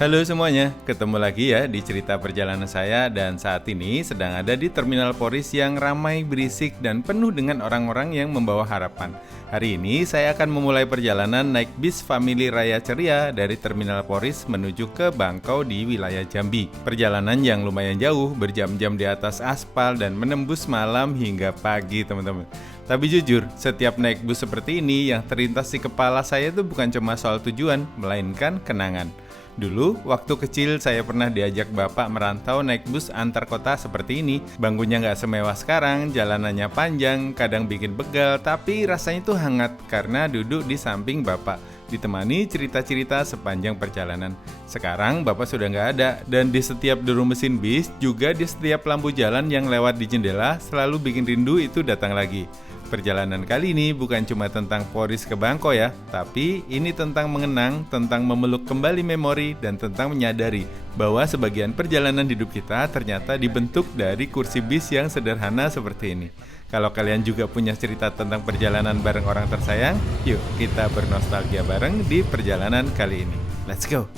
Halo semuanya, ketemu lagi ya di cerita perjalanan saya dan saat ini sedang ada di Terminal Poris yang ramai, berisik, dan penuh dengan orang-orang yang membawa harapan. Hari ini saya akan memulai perjalanan naik bis Family Raya Ceria dari Terminal Poris menuju ke Bangkau di wilayah Jambi. Perjalanan yang lumayan jauh, berjam-jam di atas aspal dan menembus malam hingga pagi teman-teman. Tapi jujur, setiap naik bus seperti ini yang terlintas di kepala saya itu bukan cuma soal tujuan, melainkan kenangan. Dulu, waktu kecil saya pernah diajak bapak merantau naik bus antar kota seperti ini. Bangkunya nggak semewah sekarang, jalanannya panjang, kadang bikin begal, tapi rasanya tuh hangat karena duduk di samping bapak, ditemani cerita-cerita sepanjang perjalanan. Sekarang bapak sudah nggak ada, dan di setiap deru mesin bis, juga di setiap lampu jalan yang lewat di jendela, selalu bikin rindu itu datang lagi. Perjalanan kali ini bukan cuma tentang Poris ke Bangkok ya, tapi ini tentang mengenang, tentang memeluk kembali memori, dan tentang menyadari bahwa sebagian perjalanan hidup kita ternyata dibentuk dari kursi bis yang sederhana seperti ini. Kalau kalian juga punya cerita tentang perjalanan bareng orang tersayang, yuk kita bernostalgia bareng di perjalanan kali ini. Let's go!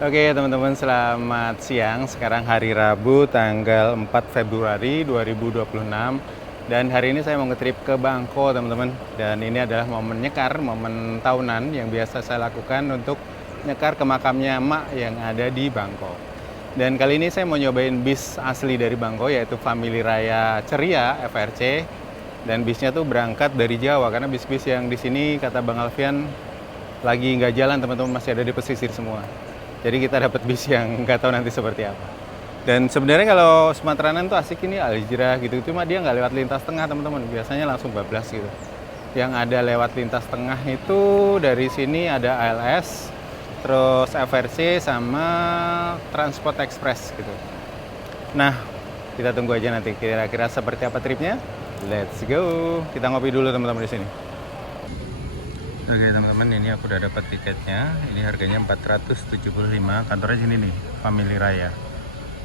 Oke teman-teman, selamat siang. Sekarang hari Rabu tanggal 4 Februari 2026. Dan hari ini saya mau nge-trip ke Bangkok teman-teman. Dan ini adalah momen nyekar, momen tahunan yang biasa saya lakukan untuk nyekar ke makamnya emak yang ada di Bangkok. Dan kali ini saya mau nyobain bis asli dari Bangkok, yaitu Family Raya Ceria FRC. Dan bisnya tuh berangkat dari Jawa, karena bis-bis yang di sini kata Bang Alfian lagi nggak jalan teman-teman, masih ada di pesisir semua. Jadi kita dapat bis yang nggak tahu nanti seperti apa. Dan sebenarnya kalau Sumateranan tuh asik ini Al-Hijrah gitu, cuma dia nggak lewat lintas tengah teman-teman. Biasanya langsung bablas gitu. Yang ada lewat lintas tengah itu dari sini ada ALS, terus FRC sama Transport Express gitu. Nah, kita tunggu aja nanti kira-kira seperti apa tripnya. Let's go. Kita ngopi dulu teman-teman di sini. Oke teman-teman, ini aku udah dapat tiketnya. Ini harganya 475. Kantornya sini nih, Family Raya.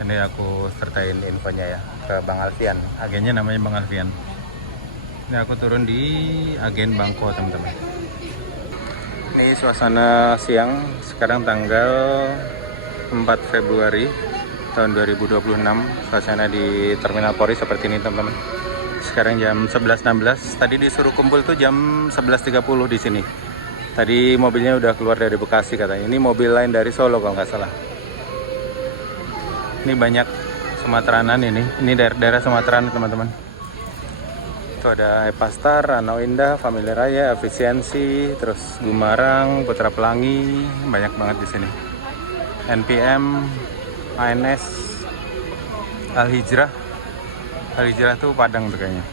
Ini aku sertain infonya ya ke Bang Alfian. Agennya namanya Bang Alfian. Ini aku turun di agen Bangkok teman-teman. Ini suasana siang. Sekarang tanggal 4 Februari tahun 2026. Suasana di Terminal Poris seperti ini teman-teman. Sekarang jam 11.16. Tadi disuruh kumpul tuh jam 11.30 di sini. Tadi mobilnya udah keluar dari Bekasi katanya. Ini mobil lain dari Solo kalau nggak salah. Ini banyak Sumateranan ini. Ini daerah Sumateranan teman-teman. Itu ada Epastar, Ranau Indah, Family Raya, Efisiensi, terus Gumarang, Putra Pelangi, banyak banget di sini. NPM, ANS, Al-Hijrah. Al-Hijrah tuh Padang tuh kayaknya.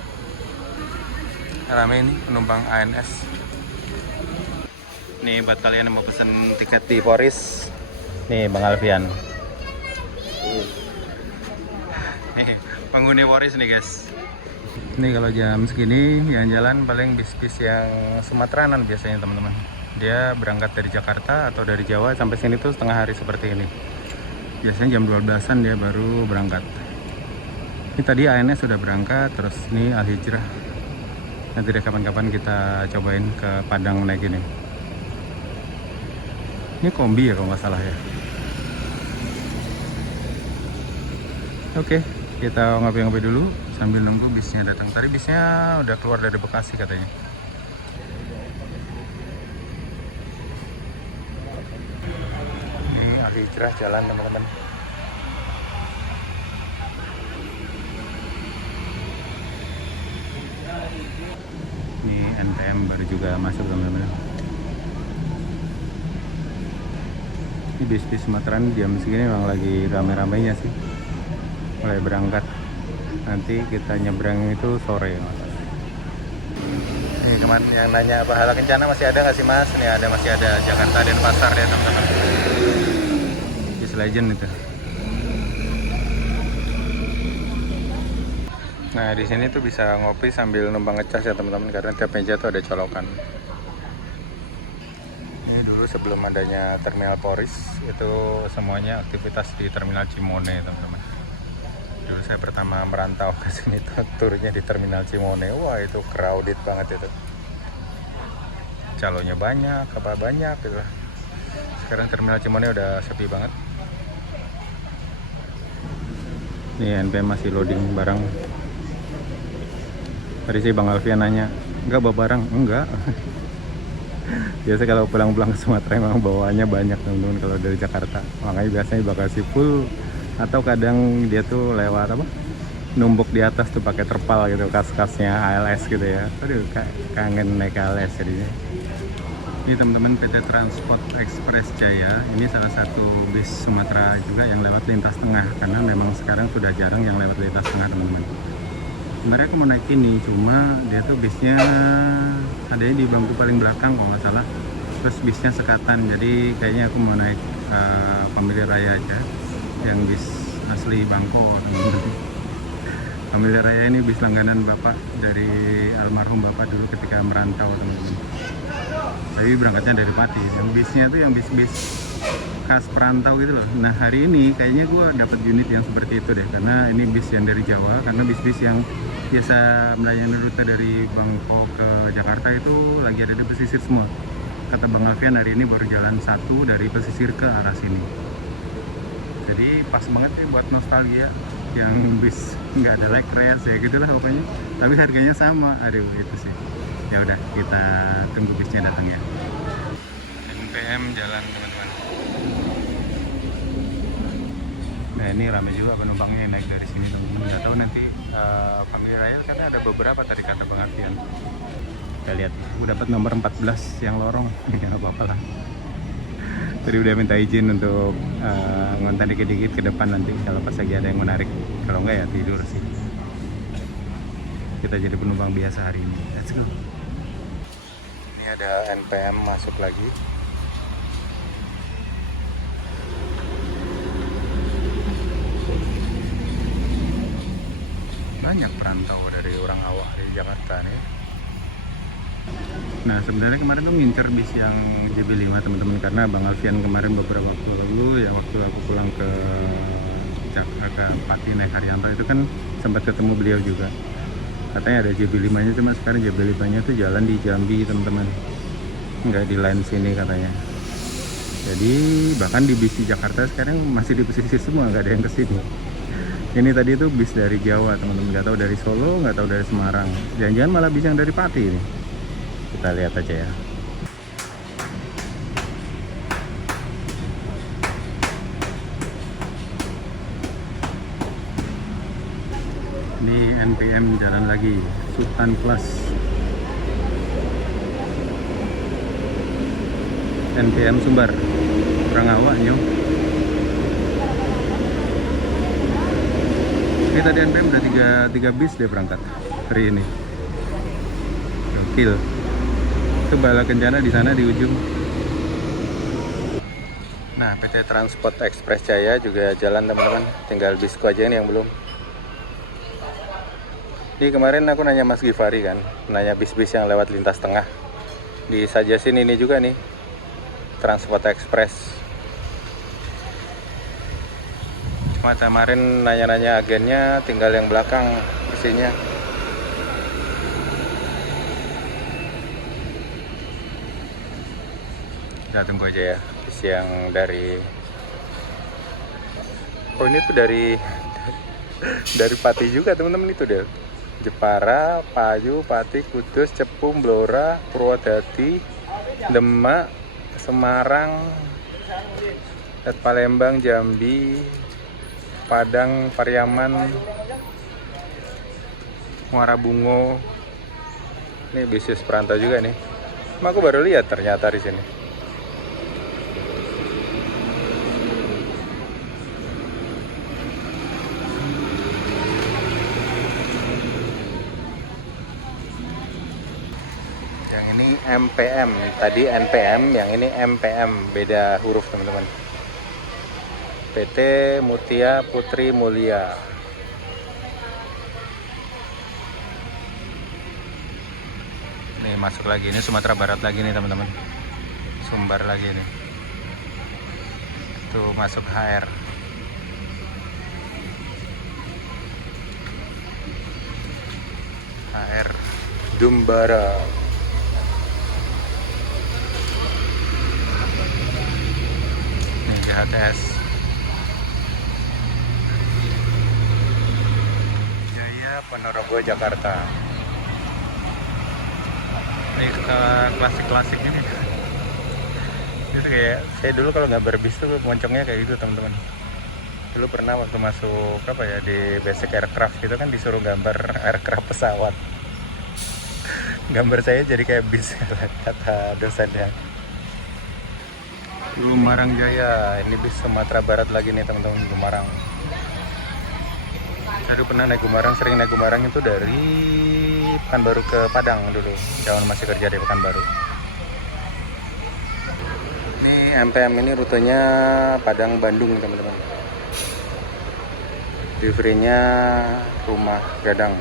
Rame ini penumpang ANS. Nih buat kalian yang mau pesen tiket di Poris. Nih Bang Alfian. Nih penghuni Poris nih guys. Nih kalau jam segini yang jalan paling bis-bis yang Sumateranan biasanya teman-teman. Dia berangkat dari Jakarta atau dari Jawa sampai sini tuh setengah hari seperti ini. Biasanya jam 12-an dia baru berangkat. Ini tadi ANS sudah berangkat, terus ini Al-Hijrah. Nanti deh kapan-kapan kita cobain ke Padang naik ini. Ini kombi ya kalau nggak salah ya. Oke, kita ngopi-ngopi dulu sambil nunggu bisnya datang. Tadi bisnya udah keluar dari Bekasi katanya. Ini Al-Hijrah jalan teman-teman. Ini NTM baru juga masuk teman-teman. Ini bis-bis Sumateranan jam segini memang lagi rame-ramenya sih. Mulai berangkat. Nanti kita nyebrang itu sore. Nih kemarin yang nanya pahala kencana masih ada nggak sih mas? Nih ada, masih ada. Jakarta Denpasar ya teman-teman. Bis Legend itu. Nah di sini tuh bisa ngopi sambil numpang ngecas ya teman-teman, karena tiap meja tuh ada colokan. Ini dulu sebelum adanya Terminal Poris itu semuanya aktivitas di Terminal Cimone teman-teman. Dulu saya pertama merantau ke sini tuh turnya di Terminal Cimone. Wah itu crowded banget itu. calonnya banyak, apa banyak gitu. Sekarang terminal Cimone udah sepi banget. Nih NPM masih loading barang. Tadi sih Bang Alfian nanya, enggak bawa barang? Enggak. Biasa kalau pulang-pulang ke Sumatera emang bawaannya banyak teman-teman kalau dari Jakarta. Makanya biasanya bagasi full, atau kadang dia tuh lewat apa? Numpuk di atas tuh pakai terpal gitu, kas-kasnya ALS gitu ya. Aduh, kangen naik ALS jadinya. Ini teman-teman PT Transport Express Jaya, ini salah satu bis Sumatera juga yang lewat lintas tengah, karena memang sekarang sudah jarang yang lewat lintas tengah teman-teman. Sebenarnya aku mau naik ini, cuma dia tuh bisnya adanya di bangku paling belakang kalau nggak salah. Terus bisnya sekatan, jadi kayaknya aku mau naik Pamili Raya aja, yang bis asli Bangko teman-teman. Pamili Raya ini bis langganan bapak dari almarhum bapak dulu ketika merantau teman-teman. Tapi berangkatnya dari Pati. Yang bisnya tuh yang bis-bis khas perantau gitu loh. Nah hari ini kayaknya gue dapat unit yang seperti itu deh, karena ini bis yang dari Jawa, karena bis-bis yang biasa melayani rute dari Bangko ke Jakarta itu lagi ada di pesisir semua. Kata Bang Alfian hari ini baru jalan satu dari pesisir ke arah sini. Jadi pas banget sih buat nostalgia, yang bis nggak ada like race ya gitulah pokoknya. Tapi harganya sama, aduh itu sih. Ya udah kita tunggu bisnya datang ya. NPM jalan teman-teman. Nah ini ramai juga penumpangnya yang naik dari sini teman-teman. Nggak tahu nanti Pamili Raya kan ada beberapa tadi kata Bang Arfian. Kita lihat, aku dapat nomor 14 yang lorong. Ya nggak apa-apa lah. Tadi udah minta izin untuk ngonten dikit-dikit ke depan nanti kalau pas lagi ada yang menarik. Kalau enggak ya tidur sih. Kita jadi penumpang biasa hari ini. Let's go. Ini ada NPM masuk lagi. Banyak perantau dari orang awak di Jakarta nih. Nah sebenarnya kemarin tuh ngincer bis yang JB5 teman-teman, karena Bang Alfian kemarin beberapa waktu lalu ya, waktu aku pulang ke Pati naik Haryanto itu kan sempat ketemu beliau juga. Katanya ada JB5 nya, cuma sekarang JB5 nya tuh jalan di Jambi teman-teman, nggak di line sini katanya. Jadi bahkan di bis di Jakarta sekarang masih di pesisir semua, nggak ada yang kesini. Ini tadi tuh bis dari Jawa teman-teman, nggak tahu dari Solo, nggak tahu dari Semarang, jangan-jangan malah bis yang dari Pati ini. Kita lihat aja ya. Di NPM jalan lagi, Sultan Plus. NPM Sumbar, orang awak nyong. Ini tadi NPM udah tiga bis dia berangkat hari ini. Gokil. Itu Bala Kencana di sana di ujung. Nah, PT Transport Express Jaya juga jalan teman-teman. Tinggal bisku aja ini yang belum. Jadi kemarin aku nanya Mas Givari kan, nanya bis-bis yang lewat lintas tengah. Di Sajasin ini juga nih, Transport Express. Cuma kemarin nanya-nanya agennya, tinggal yang belakang isinya. Kita tunggu aja ya, bis yang dari... Oh ini tuh dari Pati juga teman-teman, itu deh. Jepara, Payu, Pati, Kudus, Cepum, Blora, Purwodadi, Demak, Semarang, Palembang, Jambi, Padang, Pariaman, Muara Bungo. Ini bisnis perantau juga nih. Aku baru lihat ternyata di sini. Yang ini MPM, tadi NPM, yang ini MPM, beda huruf teman-teman. PT Mutia Putri Mulia. Nih masuk lagi, ini Sumatera Barat lagi nih teman-teman. Sumbar lagi nih. Tuh masuk HR. HR Dumbara. HTS. Jaya Ponorogo Jakarta. Ini klasik-klasik ini. Itu kayak saya dulu kalau nggak berbis tuh moncongnya kayak gitu teman-teman. Dulu pernah waktu masuk apa ya di basic aircraft gitu kan disuruh gambar aircraft pesawat. Gambar saya jadi kayak bis kata dosennya. Gumarang Jaya, ini bis Sumatera Barat lagi nih teman-teman, Gumarang. Saya dulu pernah naik Gumarang, sering naik Gumarang itu dari Pekanbaru ke Padang dulu, zaman masih kerja di Pekanbaru. Ini MPM ini rutenya Padang Bandung teman-teman. Delivery-nya Rumah Gadang.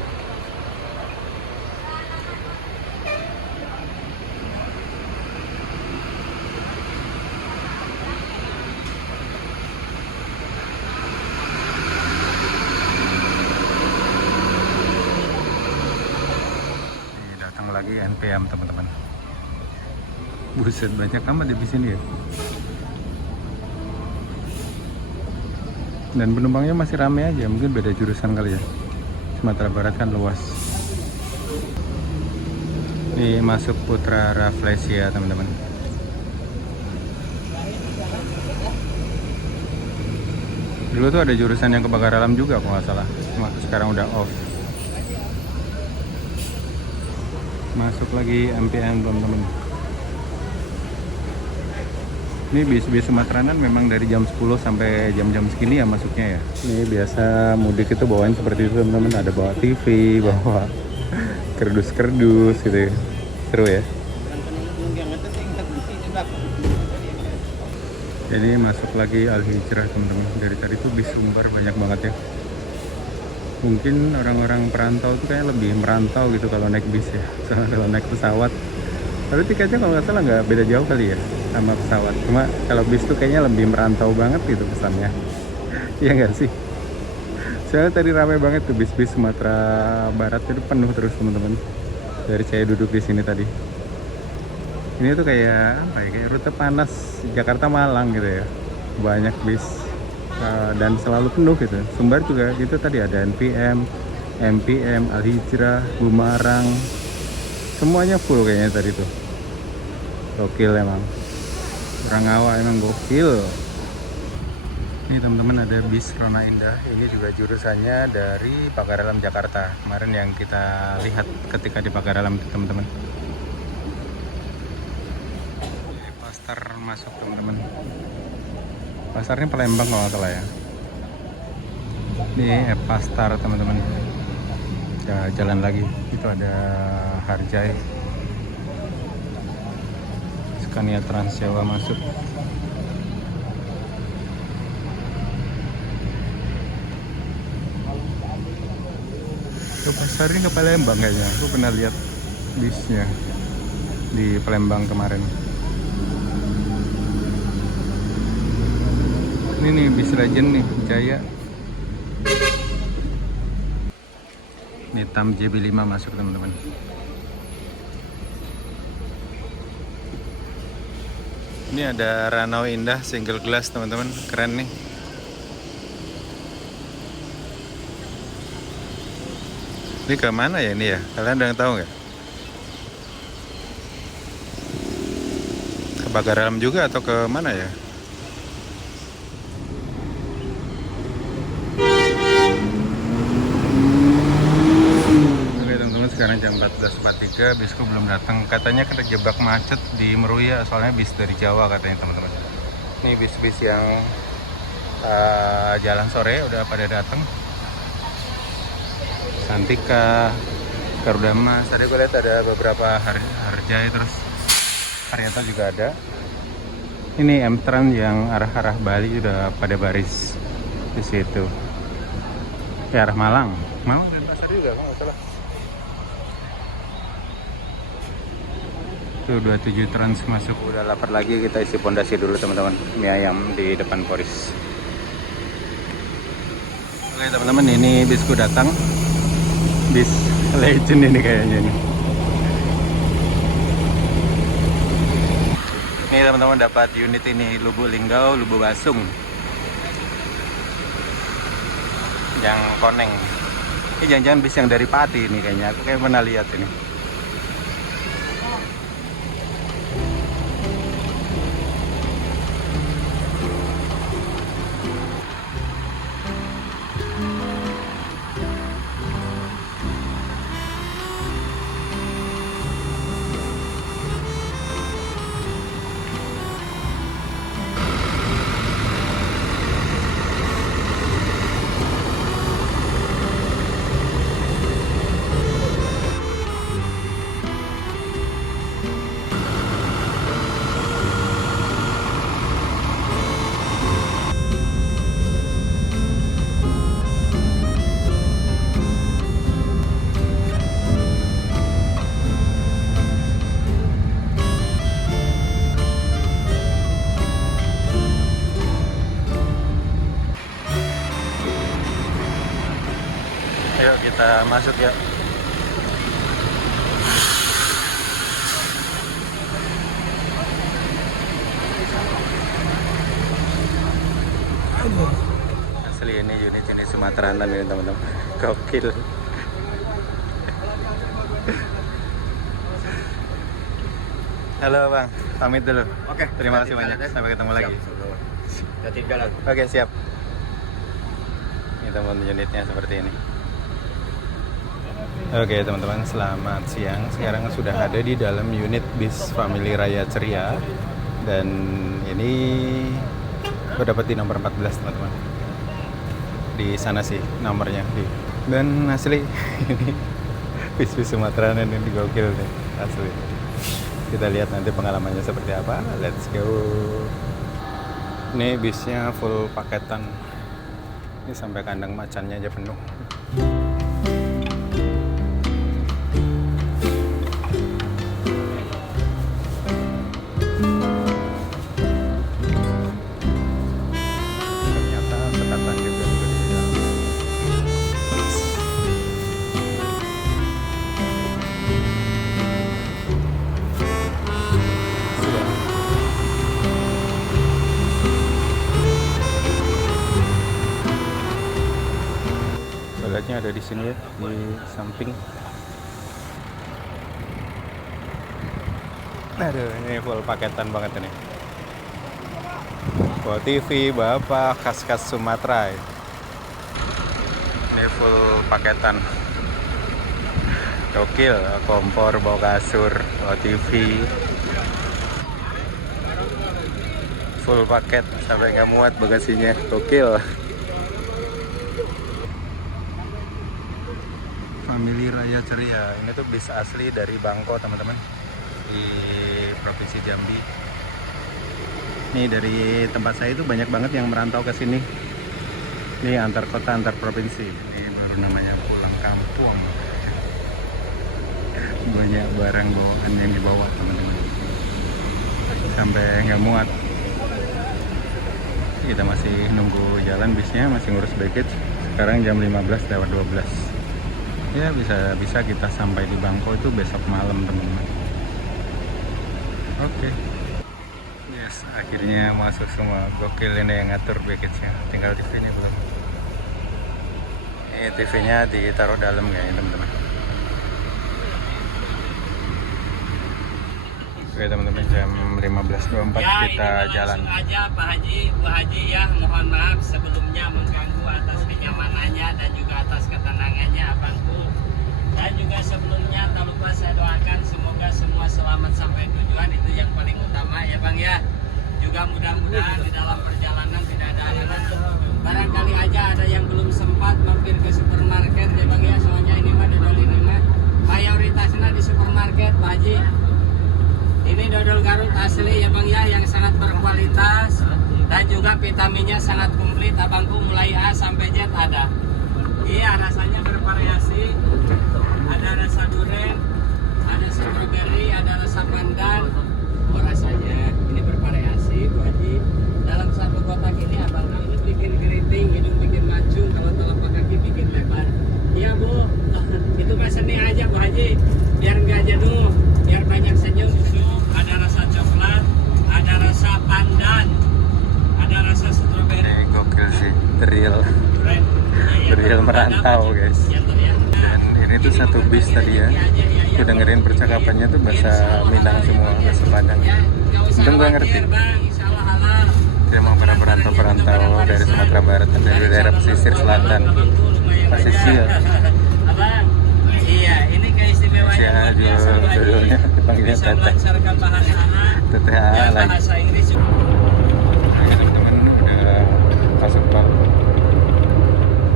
Ini datang lagi NPM teman-teman. Buset, banyak amat di sini ya. Dan penumpangnya masih rame aja, mungkin beda jurusan kali ya. Sumatera Barat kan luas. Ini masuk Putra Rafflesia teman-teman. Dulu tuh ada jurusan yang ke Pagar Alam juga kalau nggak salah, cuma sekarang udah off. Masuk lagi MPM teman-teman. Ini bis-bis Sumateranan memang dari jam 10 sampai jam-jam segini ya masuknya ya. Ini biasa mudik itu bawain seperti itu teman-teman. Ada bawa TV, bawa kerdus-kerdus gitu ya. Seru ya. Jadi masuk lagi Al Hijrah teman-teman. Dari tadi tuh bis Sumbar banyak banget ya. Mungkin orang-orang perantau tuh kayak lebih merantau gitu kalau naik bis ya. Soalnya kalau naik pesawat, tapi tiketnya kalau nggak salah nggak beda jauh kali ya sama pesawat. Cuma kalau bis tuh kayaknya lebih merantau banget gitu pesannya. Iya nggak sih? Soalnya tadi ramai banget tuh bis-bis Sumatera Barat itu penuh terus teman-teman. Dari saya duduk di sini tadi. Ini tuh kayak apa ya? Kayak rute panas Jakarta Malang gitu ya. Banyak bis dan selalu penuh gitu. Sumbar juga gitu tadi ada NPM, MPM, Al Hijrah, Gumarang. Semuanya full kayaknya tadi tuh. Gokil emang. Rangawa emang gokil. Ini teman-teman ada bis Rona Indah. Ini juga jurusannya dari Pagar Alam Jakarta. Kemarin yang kita lihat ketika di Pagar Alam teman-teman. Pasar masuk teman-teman. Pasarnya Palembang kalau nggak salah ya. Ini Pasar teman-teman. Ya, jalan lagi. Itu ada Harjai. Scania Trans Jawa masuk. Ke pasar ini ke Palembang kayaknya. Aku pernah lihat bisnya di Palembang kemarin. Ini nih bis Legend nih, Jaya. Ini TAM JB5 masuk teman-teman. Ini ada Ranau Indah single glass teman-teman, keren nih. Ini ke mana ya ini ya? Kalian ada yang tahu nggak? Ke Pagar Alam juga atau ke mana ya? Oke teman-teman, sekarang jam 14.43, bisku belum datang. Katanya terjebak macet di Meruya, soalnya bis dari Jawa katanya teman-teman. Ini bis-bis yang jalan sore udah pada datang. Santika, Garuda Mas. Tadi gue lihat ada beberapa Harjai, terus Haryata juga ada. Ini M-Tran yang arah-arah Bali udah pada baris di situ. Ya arah Malang dan Pasar juga kalau nggak salah. Tuh 27 Trans masuk. Udah lapar lagi, kita isi pondasi dulu teman-teman. Mie ayam di depan Poris. Oke teman-teman, ini bisku datang. Bis Legend ini kayaknya nih. Nih teman-teman dapat unit ini Lubuk Linggau, Lubuk Basung yang koneng. Ini jangan-jangan bis yang dari Pati ini kayaknya. Aku kayak pernah lihat ini. Ayo kita masuk ya. Asli ini unit jenis Sumateranan ini teman-teman. Gokil. Halo Bang, pamit dulu. Oke, Terima kasih banyak. Sampai ketemu lagi. Kita tinggal. Oke, siap. Ini teman unitnya seperti ini. Oke teman-teman, selamat siang. Sekarang sudah ada di dalam unit bis Family Raya Ceria. Dan ini gue dapat di nomor 14 teman-teman. Di sana sih nomornya. Dan asli ini bis-bis Sumateranan ini gokil nih, asli. Kita lihat nanti pengalamannya seperti apa. Let's go. Ini bisnya full paketan. Ini sampai kandang macannya aja penuh. Ternyata sekatan juga di dalam. Sudah. Toiletnya ada di sini ya, di samping. Aduh, ini full paketan banget ini. Bawa TV, bapak, khas-khas Sumatera ya. Ini full paketan. Gokil, kompor, bawa kasur, bawa TV. Full paket, sampai nggak muat bagasinya. Gokil. Family Raya Ceria. Ini tuh bis asli dari Bangko teman-teman, di Provinsi Jambi. Nih dari tempat saya itu banyak banget yang merantau ke sini. Ini antar kota, antar provinsi. Ini baru namanya pulang kampung. Banyak barang bawaan yang dibawa teman-teman. Sampai nggak muat. Kita masih nunggu jalan bisnya, masih ngurus baggage. Sekarang jam 15:12. Ya bisa kita sampai di Bangko itu besok malam teman-teman. Oke. Yes, akhirnya masuk semua. Gokil ini yang ngatur baggage-nya. Tinggal TV-nya belum. Ini TV-nya ditaruh dalam kayaknya teman-teman. Oke teman-teman, jam 15.24 ya, kita jalan. Langsung aja Pak Haji, Bu Haji ya, mohon maaf sebelumnya mengganggu atas kenyamanannya dan juga atas ketenangannya Abangku. Dan juga sebelumnya tak lupa saya doakan semoga semua selamat sampai tujuan, itu yang paling utama ya Bang ya. Juga mudah-mudahan di dalam perjalanan tidak ada halangan. Barangkali aja ada yang belum sempat mampir ke supermarket ya Bang ya, soalnya ini mah dodol ini mah mayoritasnya di supermarket Pak Haji. Ini dodol Garut asli ya Bang ya, yang sangat berkualitas dan juga vitaminnya sangat komplit Abangku, mulai A sampai Z ada. Iya, rasanya bervariasi. Ada rasa durian, ada strawberry, ada rasa pandan. Oh rasanya ini bervariasi Bu Haji. Dalam satu kotak ini Abangku ini bikin keriting, hidung bikin mancung, kalau telapak kaki bikin lebar. Iya Bu, itu mah seni aja Bu Haji, biar nggak jenuh, biar banyak senyum. Ada rasa coklat, ada bis tadi ya. Gue dengerin percakapannya tuh bahasa Minang semua, bahasa Padang. Untung gue ngerti. Dia emang para perantau-perantau dari Sumatera Barat dan dari daerah pesisir selatan. Pasti siap. Abang, iya, ini keistimewaan Judulnya dipanggilnya Teteh. Teteh lagi. Bahasa Inggris. Nah, teman-teman udah masuk tol.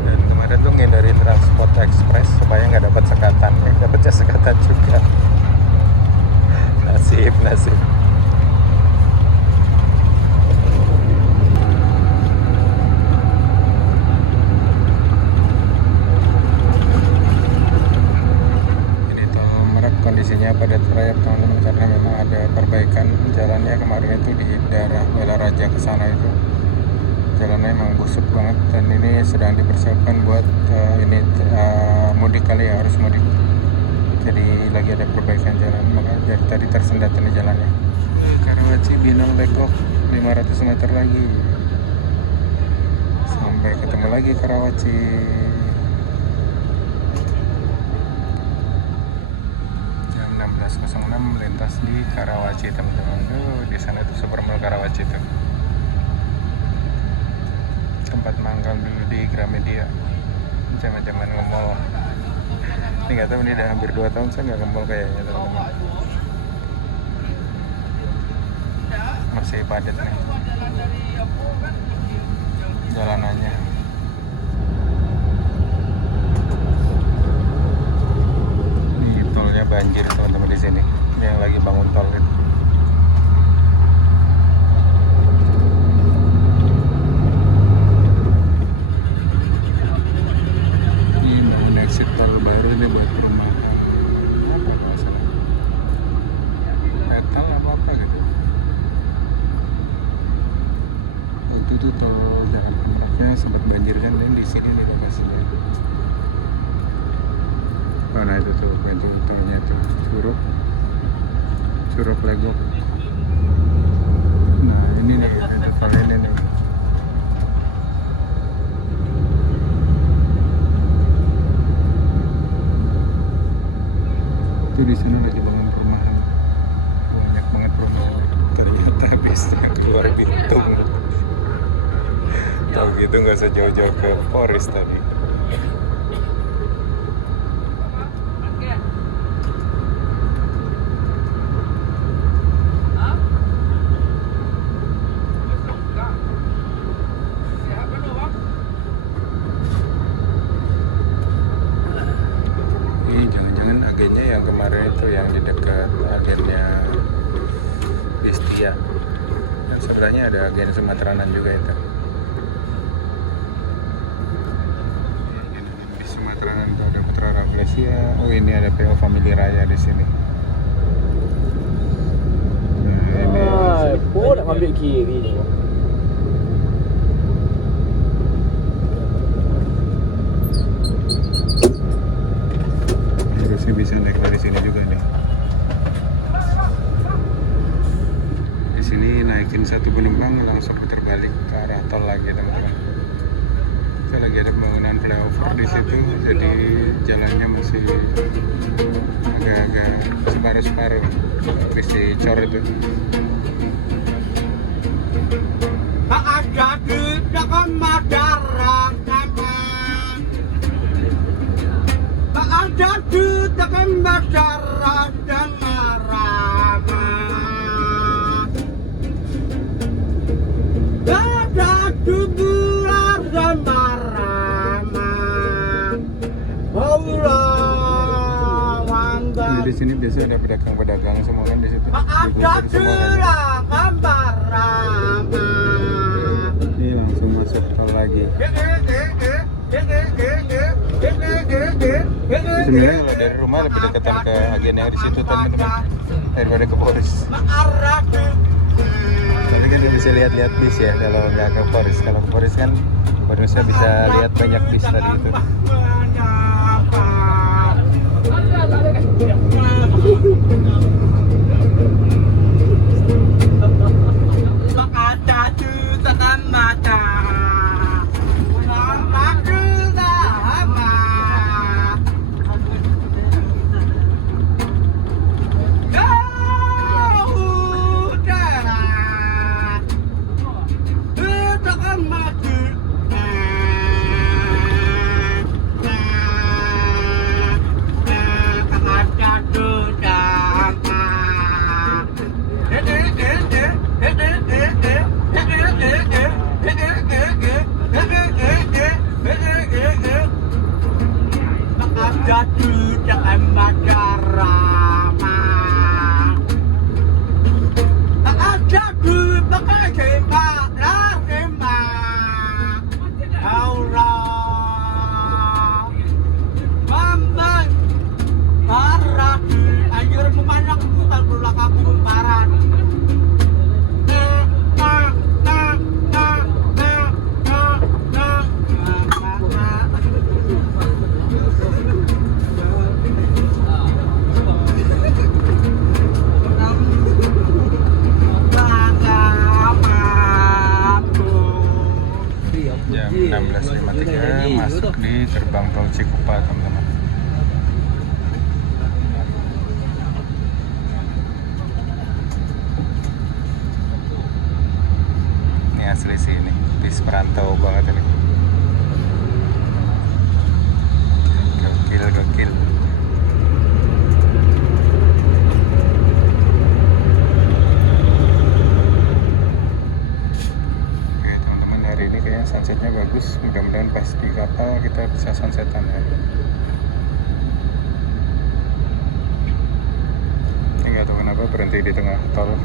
Dan kemarin tuh ngindarin transport ekspres supaya nggak dapat sekatan. Dapatnya sekatan juga. Nasib. Kondisinya padat rayap teman-teman karena memang ada perbaikan jalannya. Kemarin itu di daerah Bela Raja ke sana itu jalannya emang busuk banget dan ini sedang dipersiapkan buat mudik kali ya, harus mudik. Jadi lagi ada perbaikan jalan, makanya dari tadi tersendat ini jalannya. Karawaci Binong Legok 500 meter lagi sampai ketemu lagi Karawaci. Jam 16.06 melintas di Karawaci teman-teman. Di sana itu Supermall Karawaci tuh. Tempat mangkal dulu di Gramedia. Zaman-zaman nge-mall. Ini nggak tahu, ini udah hampir 2 tahun saya nggak nge-mall kayaknya teman-teman. Masih padat nih jalanannya. Ini tolnya banjir teman-teman di sini. Ini yang lagi bangun tol itu. Ini bangun exit tol baru ini buat perumahan. Apa kalau salah? Metal apa gitu. Waktu itu tol Jakarta Meraknya sempat banjir kan, dan di sini nih lokasinya. Mana itu tuh pintu tolnya tuh, Curug Legok. Nah ini nih pintu tol ini nih. Itu di sana lagi bangun perumahan, banyak banget perumahan. Ternyata bisnya keluar Bintung. Tahu gitu nggak usah jauh-jauh ke Forest tadi. Ini jangan-jangan agennya yang kemarin itu yang di dekat agennya Bistia. Dan sebelahnya ada agen Sumateranan juga itu. Di Sumateranan itu ada Putra Rafflesia. Oh ini ada PO Family Raya di sini. Nah, ini nak ambil kiri ni. harusnya bisa naik dari sini juga nih. Di sini naikin satu penumpang langsung putar balik ke arah tol lagi teman-teman. Saya lagi ada pembangunan flyover di situ, jadi jalannya masih agak-agak separuh-separuh, habis dicor itu. Ada di dalam masyarakat, ada di dalam masyarakat marama, ada di bulan marama, Nah, di sini biasa ada pedagang-pedagang semua kan di situ. ada di Semua kan. marama. Ini langsung masuk tol lagi. Sebenarnya kalau dari rumah lebih dekatan ke agen yang di situ teman-teman daripada ke Poris. Tapi kan bisa lihat-lihat bis ya kalau nggak ke Poris. Kalau ke Poris kan harusnya bisa lihat banyak bis tadi itu. bis perantau banget ini. Gokil. Oke teman-teman, hari ini kayaknya sunsetnya bagus. Mudah-mudahan pas di kapal kita bisa sunsetan ya. Ini nggak tahu kenapa berhenti di tengah tol.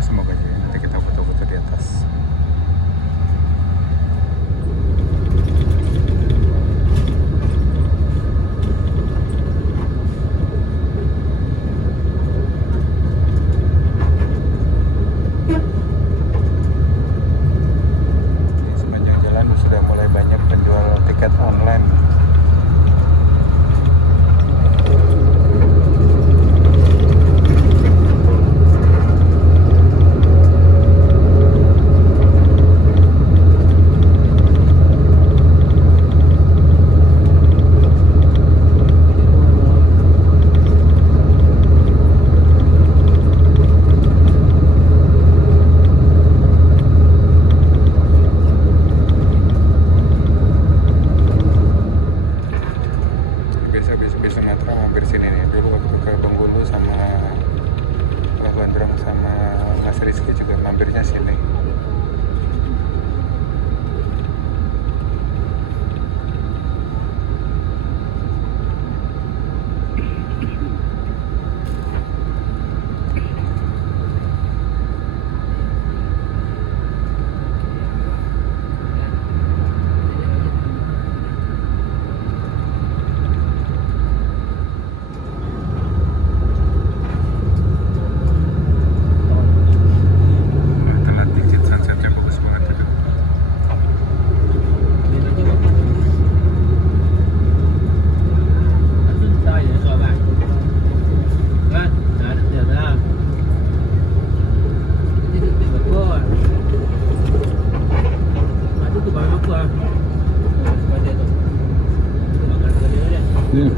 Semoga aja nanti kita foto-foto di atas. Di sepanjang jalan sudah mulai banyak penjual tiket online. Habis Sumatera mampir sini nih. Dulu waktu ke Bengkulu sama Gondrong sama Mas Rizky juga mampirnya sini.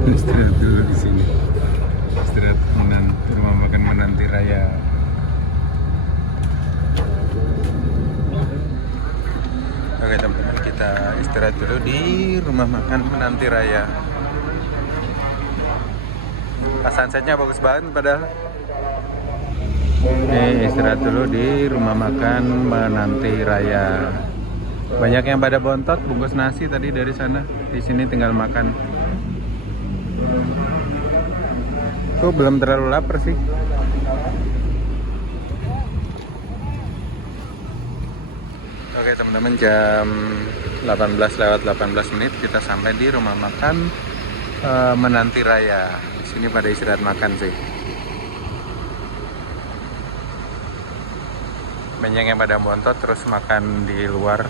Istirahat dulu di sini. Istirahat rumah makan Menanti Raya. Oke teman-teman, kita istirahat dulu di rumah makan Menanti Raya. Sunsetnya bagus banget padahal. Ini istirahat dulu di rumah makan Menanti Raya. Banyak yang pada bontot bungkus nasi tadi dari sana. Di sini tinggal makan. Aku belum terlalu lapar sih. Oke teman-teman, jam 18:18 kita sampai di rumah makan Menanti Raya. Di sini pada istirahat makan sih. Banyak yang pada bontot terus makan di luar.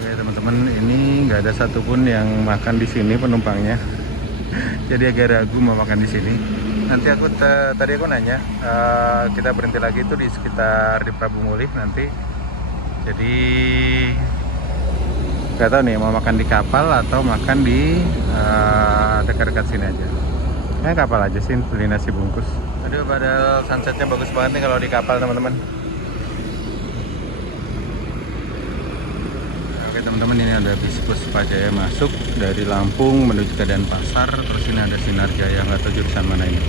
Oke teman-teman, ini nggak ada satupun yang makan di sini penumpangnya. Jadi agak ragu mau makan di sini. Nanti aku tadi aku nanya, kita berhenti lagi itu di sekitar di Prabu Mulih nanti. Jadi nggak tahu nih mau makan di kapal atau makan di dekat-dekat sini aja. Kapal aja sih, beli nasi bungkus. Aduh, padahal sunsetnya bagus banget nih kalau di kapal teman-teman. Oke teman-teman, ini ada bis Puspajaya masuk dari Lampung menuju ke Denpasar. Terus ini ada Sinar Jaya, nggak tahu jurusan mana ini.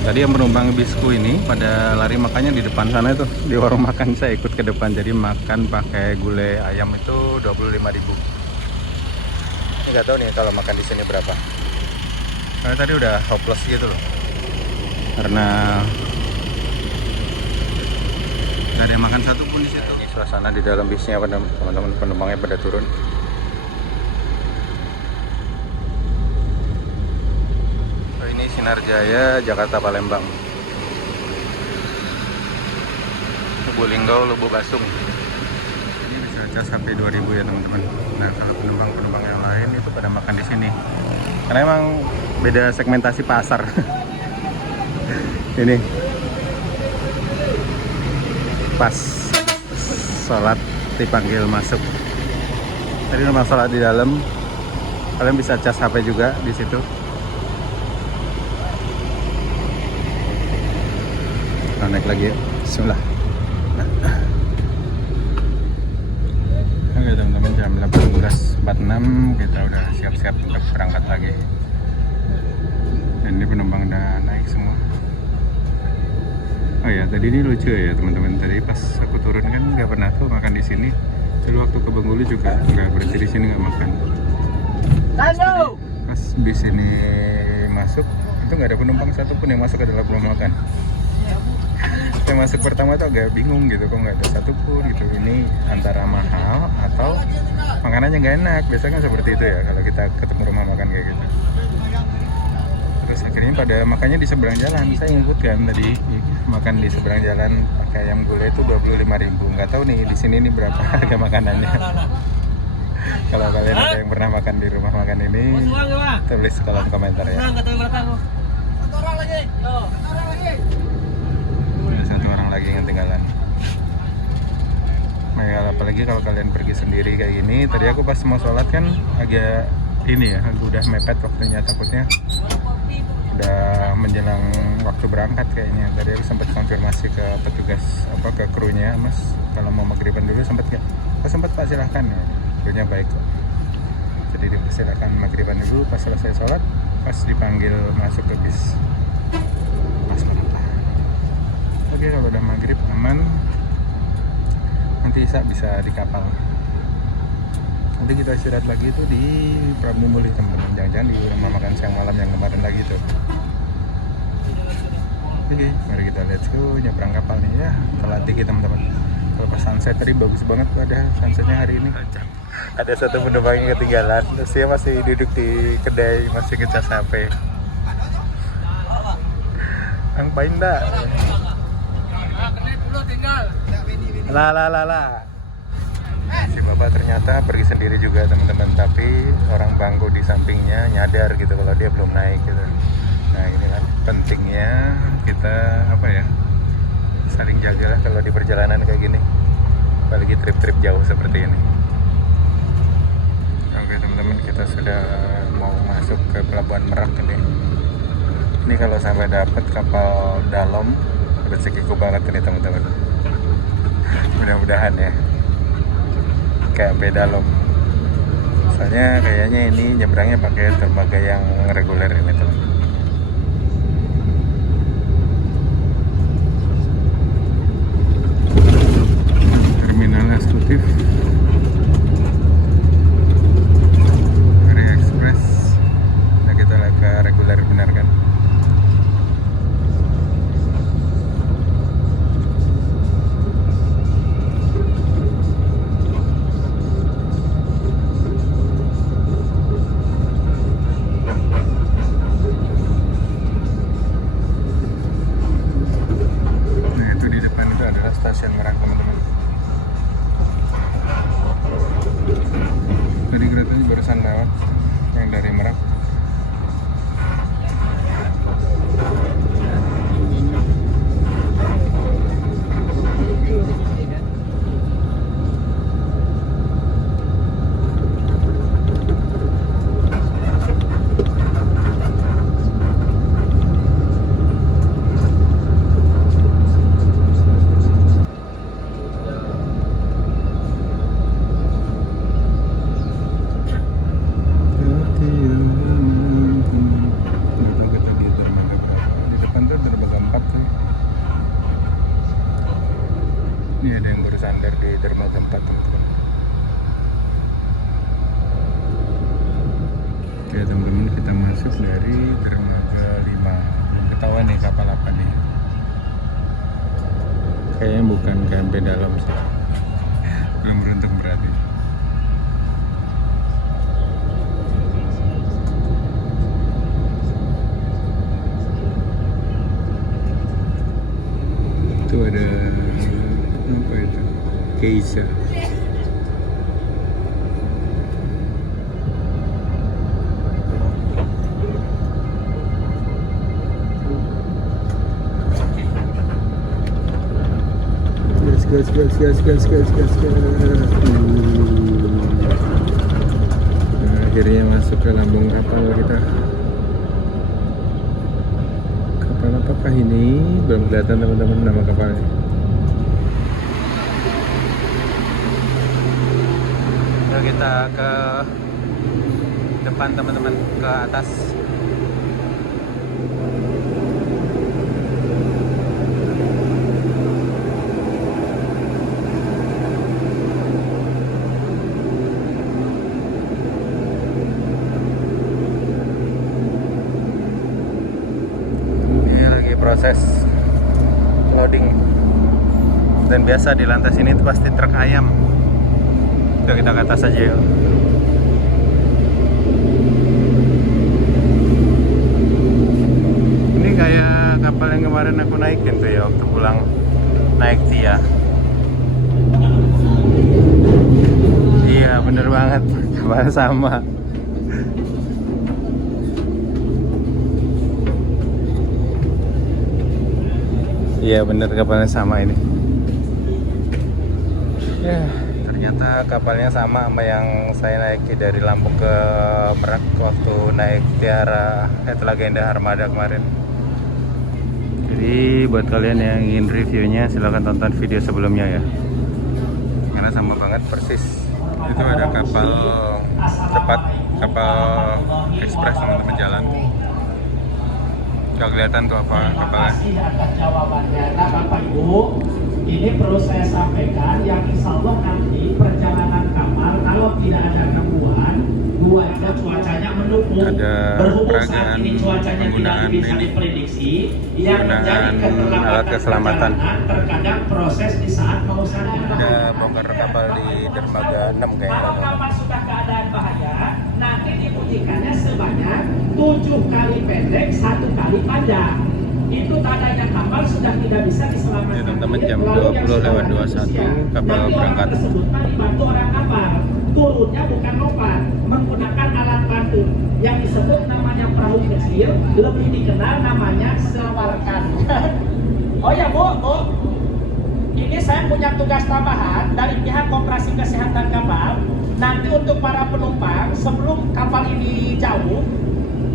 Tadi yang penumpang bisku ini pada lari makannya di depan sana itu, di warung makan. Saya ikut ke depan, jadi makan pakai gulai ayam itu 25.000. Ini nggak tahu nih kalau makan di sini berapa. Karena tadi udah hopeless gitu loh, karena nggak ada yang makan satu pun di situ. Ini suasana di dalam bisnya, teman-teman penumpangnya pada turun. Sinarjaya, Jakarta Palembang. Lubulinggo, Lubuk Basung. Ini bisa cas sampai 2000 ya teman-teman. Nah, kalau penumpang-penumpang yang lain itu pada makan di sini. Karena emang beda segmentasi pasar. Ini pas sholat dipanggil masuk. Tadi nomor sholat di dalam. Kalian bisa cas HP juga di situ. Kita naik lagi ya. Bismillah. Oke teman-teman, jam 18.46 kita udah siap-siap untuk berangkat lagi. Dan ini penumpang udah naik semua. Oh ya, tadi ini lucu ya teman-teman. Tadi pas aku turun kan nggak pernah tuh makan di sini. Dulu waktu ke Bengkulu juga nggak berhenti di sini, nggak makan. Pas bis ini masuk, itu nggak ada penumpang satupun yang masuk adalah belum makan. Yang masuk pertama tuh agak bingung gitu, kok nggak ada satupun gitu. Ini antara mahal atau makanannya nggak enak. Biasanya kan seperti itu ya kalau kita ketemu rumah makan kayak gitu. Terus akhirnya pada makannya di seberang jalan. Saya ngikut kan tadi makan di seberang jalan pakai ayam gulai itu 25.000. Nggak tahu nih di sini nih berapa harga makanannya. Kalau kalian ada yang pernah makan di rumah makan ini, tulis di kolom komentar ya. Ada satu orang lagi yang ketinggalan. Nah, apalagi kalau kalian pergi sendiri kayak gini. Tadi aku pas mau sholat kan agak ini ya, aku udah mepet waktunya, takutnya udah menjelang waktu berangkat kayaknya. Tadi aku sempat konfirmasi ke petugas ke krunya, Mas kalau mau maghriban dulu sempat nggak? Oh sempat Pak, silahkan ya. Krunya baik kok. Jadi dipersilakan maghriban dulu, pas selesai sholat, pas dipanggil masuk ke bis. Pas banget lah. Oke, kalau udah maghrib aman, nanti Isa bisa di kapal. Nanti kita istirahat lagi itu di Prabu Mulih teman-teman, jangan-jangan di rumah makan siang malam yang kemarin lagi tuh. Oke, mari kita let's go nyebrang kapal nih ya. Telat dikit teman-teman. Kalau pas sunset tadi bagus banget tuh, ada sunsetnya hari ini. Ada satu penumpang yang ketinggalan, terus dia masih duduk di kedai, masih ngecas HP. Ngapain dah? Lah. Si bapak ternyata pergi sendiri juga teman-teman, tapi orang bangku di sampingnya nyadar gitu kalau dia belum naik gitu. Nah inilah pentingnya kita saling jagalah kalau di perjalanan kayak gini, apalagi trip-trip jauh seperti ini. Oke teman-teman, kita sudah mau masuk ke Pelabuhan Merak ini. Ini kalau sampai dapat kapal Dalom, rezekiku banget ini teman-teman. Mudah-mudahan ya, KMP Dalom. Soalnya kayaknya ini nyebrangnya pakai dermaga yang reguler ini teman. Terminal eksekutif Area Express. Nah kita lagi ke reguler, benar kan? Stasiun Merak teman-teman. Tadi keretanya barusan lewat yang dari Merak. Ini ada yang baru sandar di dermaga 4 teman-teman. Oke teman-teman, kita masuk dari dermaga 5. Belum ketahuan nih kapal apa nih. Kayaknya bukan KMP Dalom sih. Belum beruntung berarti. Indonesia. Gas. Nah, akhirnya masuk ke lambung kapal kita. Kapal apakah ini? Belum kelihatan teman-teman nama kapalnya. Yuk kita ke depan teman-teman, ke atas. Proses loading, dan biasa di lantai sini itu pasti truk ayam. Udah, kita ke atas aja yuk. Ini kayak kapal yang kemarin aku naikin tuh ya, waktu pulang naik Tia. Iya bener banget, kapal sama. Iya bener, kapalnya sama ini. Ya, ternyata kapalnya sama yang saya naiki dari Lampung ke Merak waktu naik Tiara Telaga Indah Armada kemarin. Jadi buat kalian yang ingin reviewnya silahkan tonton video sebelumnya ya, karena sama banget persis. Itu ada kapal cepat, kapal ekspres teman-teman jalan. Gak kelihatan tuh apa kapalnya. Terima kasih atas jawabannya. Nah Bapak Ibu, ini perlu saya sampaikan yang insya Allah nanti perjalanan kapal kalau tidak ada gangguan, ada cuacanya mendukung. Berhubung saat ini cuacanya tidak bisa diprediksi, yang menjadi keterlambatan keselamatan. Terkadang proses di saat mau saja. Ada bongkar kapal di dermaga 6 kayaknya. Kalau kapal sudah keadaan bahaya, nanti dibunyikannya sebanyak 7 kali pendek, 1 kali panjang. Itu tandanya kapal sudah tidak bisa diselamatkan. Ya teman-teman, jam 20:21 kapal berangkat. Tersebut dibantu orang kapal. Turunnya bukan lompat, menggunakan alat bantu yang disebut namanya perahu kecil, lebih dikenal namanya sewarkan. Oh ya Bu, ini saya punya tugas tambahan dari pihak Koperasi Kesehatan Kapal. Nanti untuk para penumpang sebelum kapal ini jauh,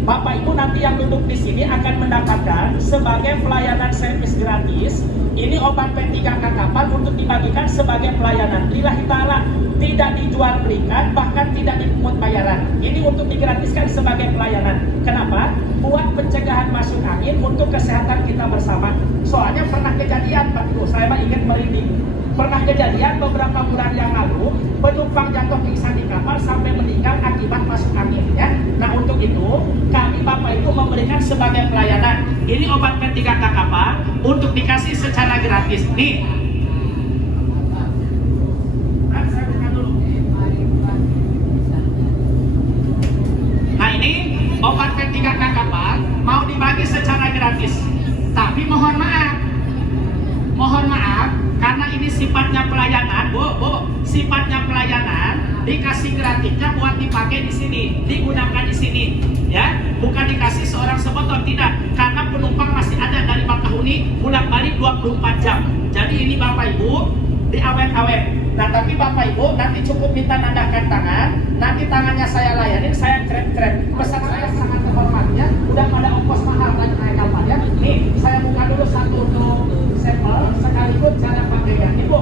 Bapak Ibu nanti yang duduk di sini akan mendapatkan sebagai pelayanan servis gratis. Ini obat P3K kapal untuk dibagikan sebagai pelayanan. Lillahi ta'ala, tidak dijual belikan, bahkan tidak dipungut bayaran. Ini untuk digratiskan sebagai pelayanan. Kenapa? Buat pencegahan masuk angin untuk kesehatan kita bersama. Soalnya pernah kejadian Pak Ibu, saya ingat merinding. Pernah kejadian beberapa bulan yang lalu, penumpang jatuh pingsan di kapal sampai meninggal akibat masuk angin ya. Nah untuk itu, kami Bapak Ibu memberikan sebagai pelayanan. Ini obat P3K kapal untuk dikasih secara gratis. Nih. Saya buka dulu. Nah ini obat P3K kapal mau dibagi secara gratis. Tapi mohon maaf, karena ini sifatnya pelayanan, Bu, sifatnya pelayanan, dikasih gratisnya buat dipakai di sini, digunakan di sini, ya, bukan dikasih seorang sepotong, tidak, karena penumpang masih ada dari Bakahuni pulang balik 24 jam. Jadi ini Bapak Ibu diawet-awet. Nah tapi Bapak Ibu nanti cukup minta nandakan tangan, nanti tangannya saya layanin, saya krep-krep. Pesan saya sangat terhormatnya, udah pada ongkos mahal naik kapal ya. Nih saya buka dulu satu untuk sampel sekaligus cara pakainya. Ibu.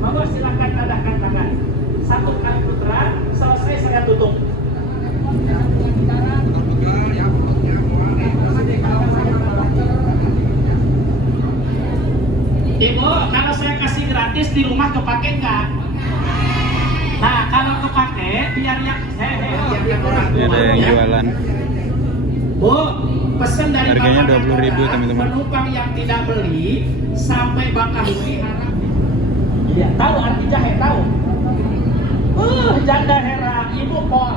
Monggo silakan tandahkan tangan. Satu kali putaran, selesai saya tutup. Ibu, kalau saya kasih gratis di rumah kepake nggak? Nah, kalau kepake, biar yang biar orang Ini ada yang jualan. Bu, pesan dari Harganya Bapak 20.000 teman-teman. Penumpang yang tidak beli sampai Bakahuni harap. Iya, tahu arti jahe tahu. Janda herang, ibu kok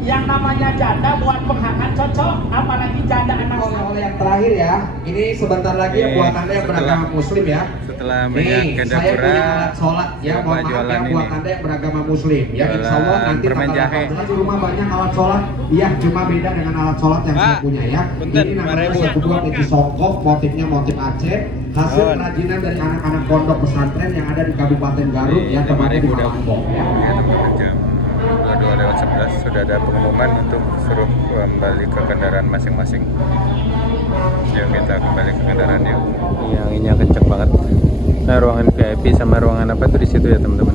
yang namanya janda buat penghangat cocok, apalagi janda anak. Oleh yang terakhir ya, ini sebentar lagi ya buat anda yang beragama muslim ya. Setelah banyak Nih, ganda saya pura, punya alat sholat ya, Bapak mohon maaf jualan ya ini. buat anda yang beragama muslim ya. Insya Allah Jualan nanti permen tanggal jahe. 18 di rumah banyak alat sholat. Iya, cuma beda dengan alat sholat yang saya Pak, punya ya. punten, Ini namanya 5.000. saya buat itu songkok, motifnya motif Aceh. Hasil Oh. kerajinan dari anak-anak pondok pesantren yang ada di Kabupaten Garut ya, tempatnya di 5.000 udah. Malangbong ya. Ya, teman-teman, jam 22:11 sudah ada pengumuman untuk suruh kembali ke kendaraan masing-masing. Yuk kita kembali ke kendaraan yuk. Ini anginnya kenceng banget. Nah, ruangan VIP sama ruangan apa tuh di situ ya teman-teman.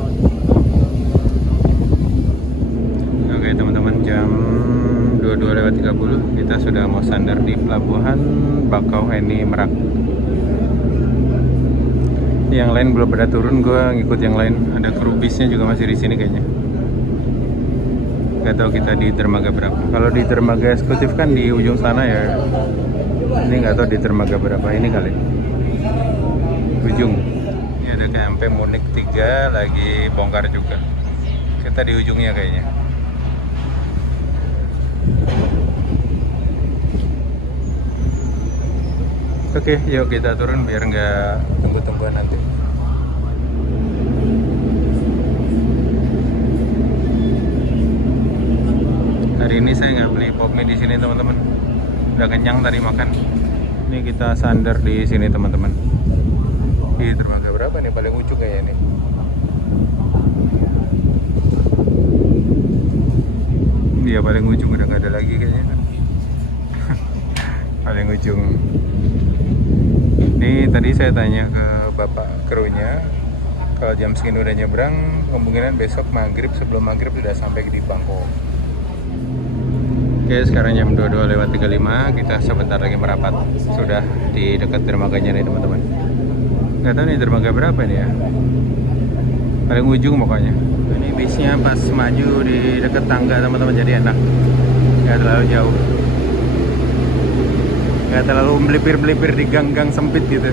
Oke teman-teman, jam 22:30 kita sudah mau sandar di pelabuhan Bakauheni Merak. Yang lain belum pada turun, gue ngikut yang lain. Ada kru bisnya juga masih di sini kayaknya. Gak tahu kita di dermaga berapa. Kalau di dermaga eksekutif kan di ujung sana ya. Ini nggak tahu di dermaga berapa ini kali. Ujung. Ini ada KMP Munich 3 lagi bongkar juga. Kita di ujungnya kayaknya. Oke, yuk kita turun biar nggak tunggu-tungguan nanti. Hari ini saya nggak beli pop mie di sini teman-teman. Udah kenyang tadi makan. Ini kita sandar di sini teman-teman. Di dermaga berapa nih paling ujung kayaknya nih? Iya paling ujung udah nggak ada lagi kayaknya. Paling ujung. Ini tadi saya tanya ke bapak krunya, kalau jam segini udah nyebrang, kemungkinan besok maghrib sebelum maghrib sudah sampai di Bangkok. Oke, sekarang jam 22:35, kita sebentar lagi merapat. Sudah di dekat dermaganya nih teman-teman. Nggak tahu nih dermaga berapa nih ya. Paling ujung pokoknya. Ini bisnya pas maju di dekat tangga teman-teman, jadi enak. Nggak terlalu jauh. Nggak terlalu melipir-melipir di gang-gang sempit gitu.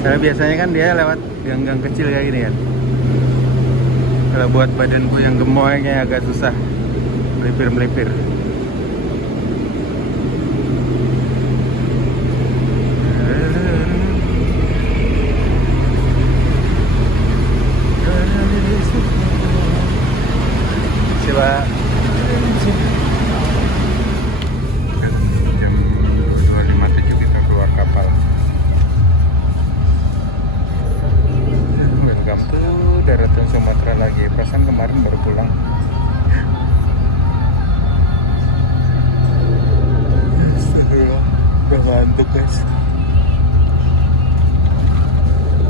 Karena biasanya kan dia lewat gang-gang kecil kayak gini kan. Kalau buat badanku yang gemoy kayaknya agak susah melipir-melipir. Coba jam 2:57 kita keluar kapal. Welcome to daratan Sumatera lagi. Perasaan kemarin baru pulang. Udah ngantuk guys.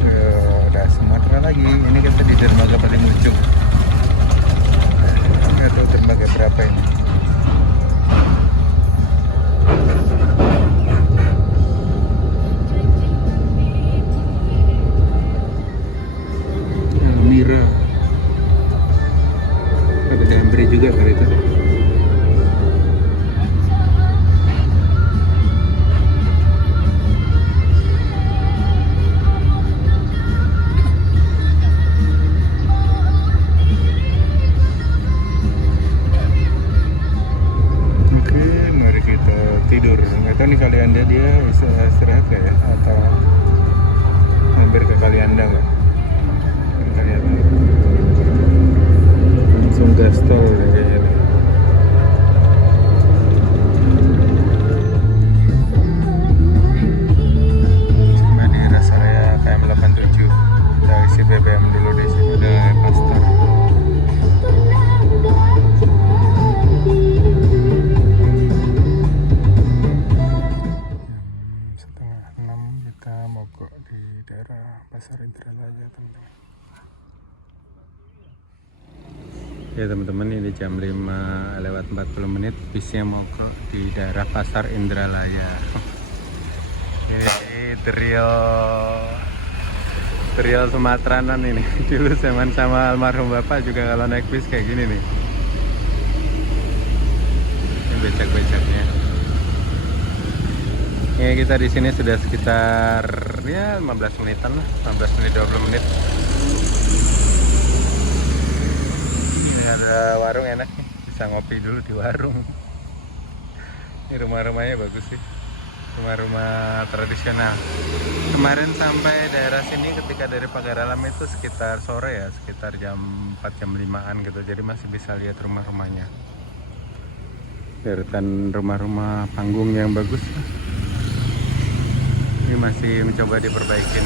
Udah Sumatera lagi. Ini kita di dermaga paling ujung. Nggak tahu dermaga berapa ini. Mira. Ada Damri juga kali itu. Oke, mari kita tidur. Nggak tahu nih Kalianda dia istirahat nggak ya, atau hampir ke Kalianda nggak? Kalianda. Langsung gaspol deh kayaknya. Cuma di rest area KM 87. Kita isi BBM dulu di sini, ada pastor. Setengah 6 kita mogok di daerah Pasar Indralaya teman-teman. Ya teman-teman, ini jam 5:40 bisnya mogok di daerah Pasar Indralaya. Oke, drill Serial Sumatranan ini. Dulu zaman sama almarhum bapak juga kalau naik bis kayak gini nih. Ini becak-becaknya. Ini kita di sini sudah sekitar ya 15 menitan lah, 15 menit 20 menit. Ini ada warung enak nih, bisa ngopi dulu di warung. Ini rumah-rumahnya bagus sih, rumah-rumah tradisional. Kemarin sampai daerah sini ketika dari Pagar Alam itu sekitar sore ya, sekitar jam 4 jam 5-an gitu, jadi masih bisa lihat rumah-rumahnya. Deretan rumah-rumah panggung yang bagus. Ini masih mencoba diperbaikin.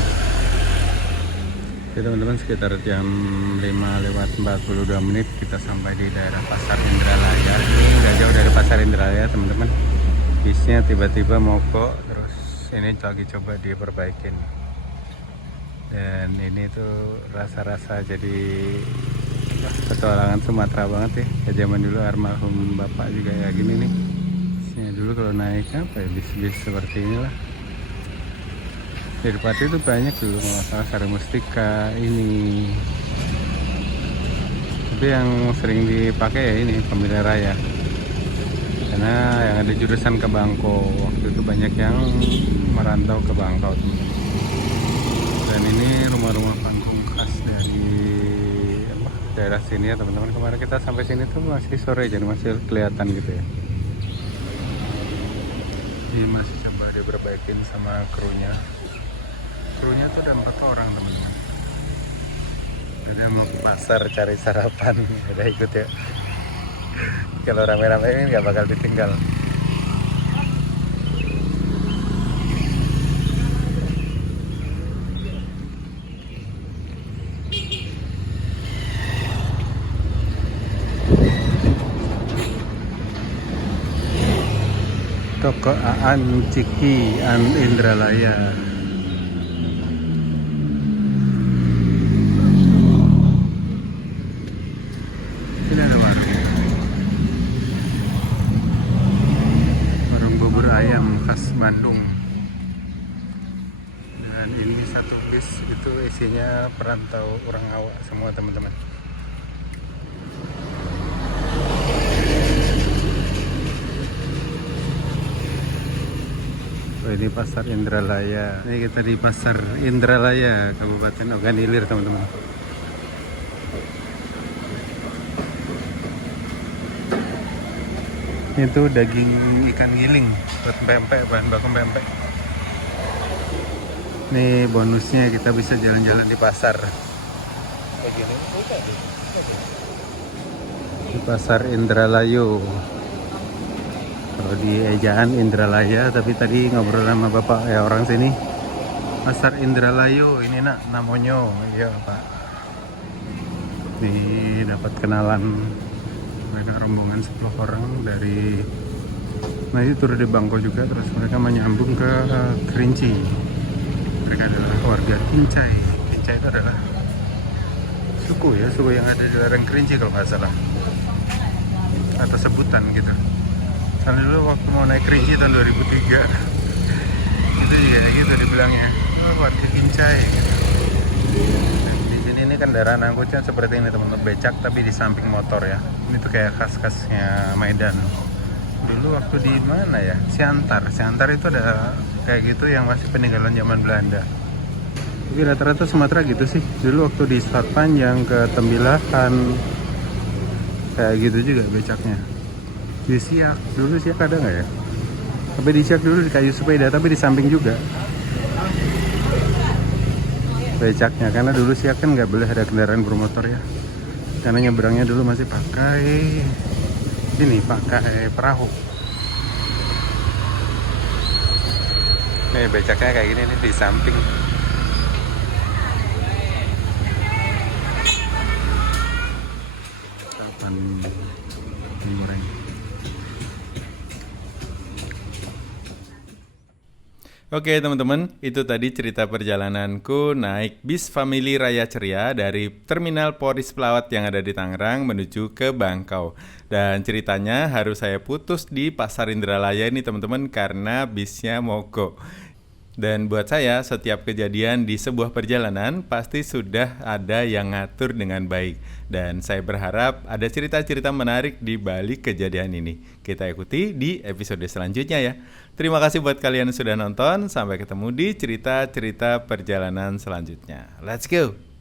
Jadi teman-teman sekitar jam 5:42 kita sampai di daerah Pasar Indralaya. Ini nggak jauh dari Pasar Indralaya teman-teman. Bisnya tiba-tiba mogok, terus ini lagi coba diperbaikin. Dan ini tuh rasa-rasa jadi petualangan Sumatera banget ya. Kayak zaman dulu almarhum bapak juga ya gini nih. Bisnya dulu kalau naik apa ya, bis-bis seperti inilah. Di Pati itu banyak dulu, masalah Sari Mustika ini. Tapi yang sering dipakai ya ini Pemilih Raya. Karena yang ada jurusan ke Bangko, waktu itu banyak yang merantau ke Bangko. Dan ini rumah-rumah panggung khas dari daerah sini ya teman-teman. Kemarin kita sampai sini tuh masih sore, jadi masih kelihatan gitu ya. Ini masih coba diperbaikin sama krunya. Krunya tuh ada 4 orang teman-teman. Kita mau ke pasar cari sarapan, udah ikut ya. Kalau rame-rame ini nggak bakal ditinggal. Toko Aan Ciki An Indralaya. Ini ada warung bubur ayam khas Bandung. Dan ini satu bis itu isinya perantau orang awak semua teman-teman. Oh, ini Pasar Indralaya. Ini kita di Pasar Indralaya, Kabupaten Ogan Ilir teman-teman. Itu daging ikan giling buat pempek, bahan baku pempek. Ini bonusnya kita bisa jalan-jalan di pasar. Kayak gini. Di Pasar Indralayu. Kalau di ejaan Indralaya, tapi tadi ngobrol sama bapak ya orang sini. Pasar Indralayu ini nak namanya, iya pak. Nih dapat kenalan. Mereka rombongan 10 orang dari, nah itu turun di Bangko juga, terus mereka menyambung ke Kerinci. Mereka adalah warga Kincai. Kincai itu adalah suku ya, suku yang ada di lereng Kerinci kalau nggak salah, atau sebutan gitu. Karena dulu waktu mau naik Kerinci tahun 2003 itu ya gitu dibilangnya, oh, warga Kincai gitu. Ini kendaraan angkutnya seperti ini teman-teman, becak tapi di samping motor ya. Ini tuh kayak khas-khasnya Medan. Dulu waktu di mana ya? Siantar itu ada kayak gitu yang masih peninggalan zaman Belanda. Jadi rata-rata Sumatera gitu sih. Dulu waktu di Selat Panjang ke Tembilahan kayak gitu juga becaknya. Di Siak, dulu Siak ada nggak ya? Tapi di Siak dulu di kayu sepeda, tapi di samping juga becaknya, karena dulu Siak kan nggak boleh ada kendaraan bermotor ya, karena nyebrangnya dulu masih pakai ini, pakai perahu. Nih becaknya kayak gini nih di samping. Kapan goreng. Oke teman-teman, itu tadi cerita perjalananku naik bis Family Raya Ceria dari Terminal Poris Pelawat yang ada di Tangerang menuju ke Bangkau. Dan ceritanya harus saya putus di Pasar Indralaya ini teman-teman karena bisnya mogok. Dan buat saya, setiap kejadian di sebuah perjalanan pasti sudah ada yang ngatur dengan baik. Dan saya berharap ada cerita-cerita menarik di balik kejadian ini. Kita ikuti di episode selanjutnya ya. Terima kasih buat kalian yang sudah nonton. Sampai ketemu di cerita-cerita perjalanan selanjutnya. Let's go!